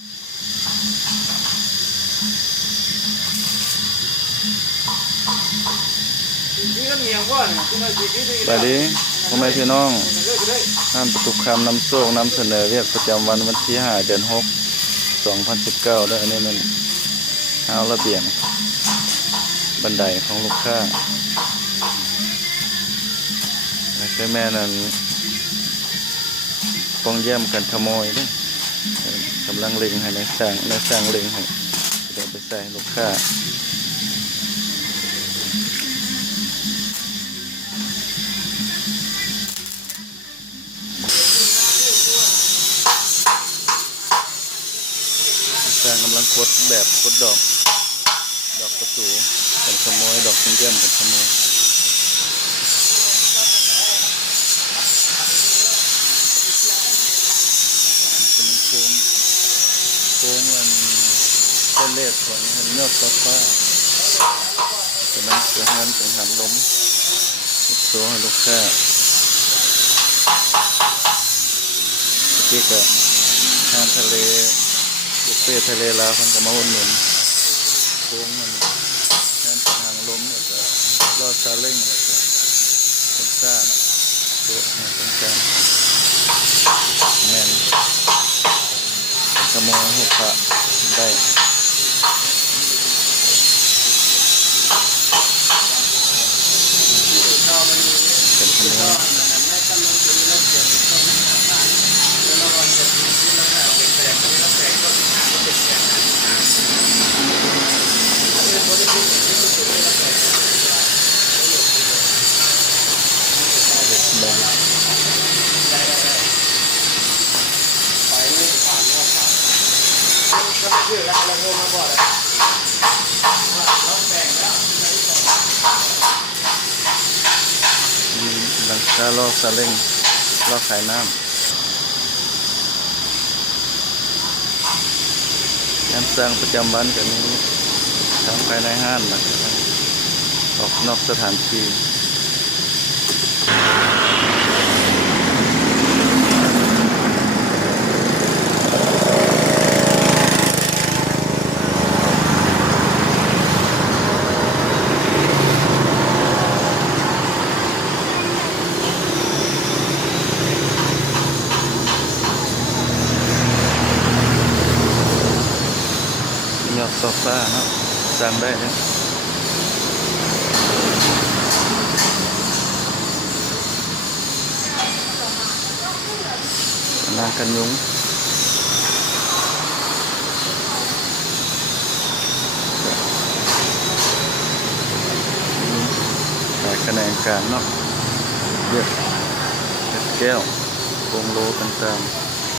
สวัสดีพ่อแม่พี่น้องท่านประตูคำนำโชคนำเสนอเรียกประจำวันที่5 เดือน 6 2019ด้วยอันนี้มันเท้าระเบียงบันไดของลูกค้าและแม่นั้นป้องแย้มกันขโมยด้วยกำลังเล็งให้ในสร้างเล็งให้เดี๋ยวไปใส่ลูกค้าสร้างกำลังกดแบบกดดอกประตูกันขโมยดอกป้องแย้มกันขโมยโค้งมันต้นเล็กของหันยอดฟ้าฉะนั้นเกิดหันถึงหันล้มติดโซ่ให้ลูกค้าที่กับทานทะเลบุฟเฟ่ทะเลลาวพันกับมะม่วงหนุนโค้งมันหันถึงหันล้มแล้วก็ลอดซาเล้งแล้วก็ต้นซ่านะโซ่ในต้นซ่าแน่นขโมยหุบปะได้เป็นขโมยหลังคาลอกซาเล้งลอกขายน้ำงานสร้างประจำวันกันนี้ทั้งภายในห้างและออกนอกสถานที่ยอดโซฟาเนาะสร้างได้เนี่ยนางกันยุงแต่คะแนนการเนาะเยอะแก้ววงโลต่างๆ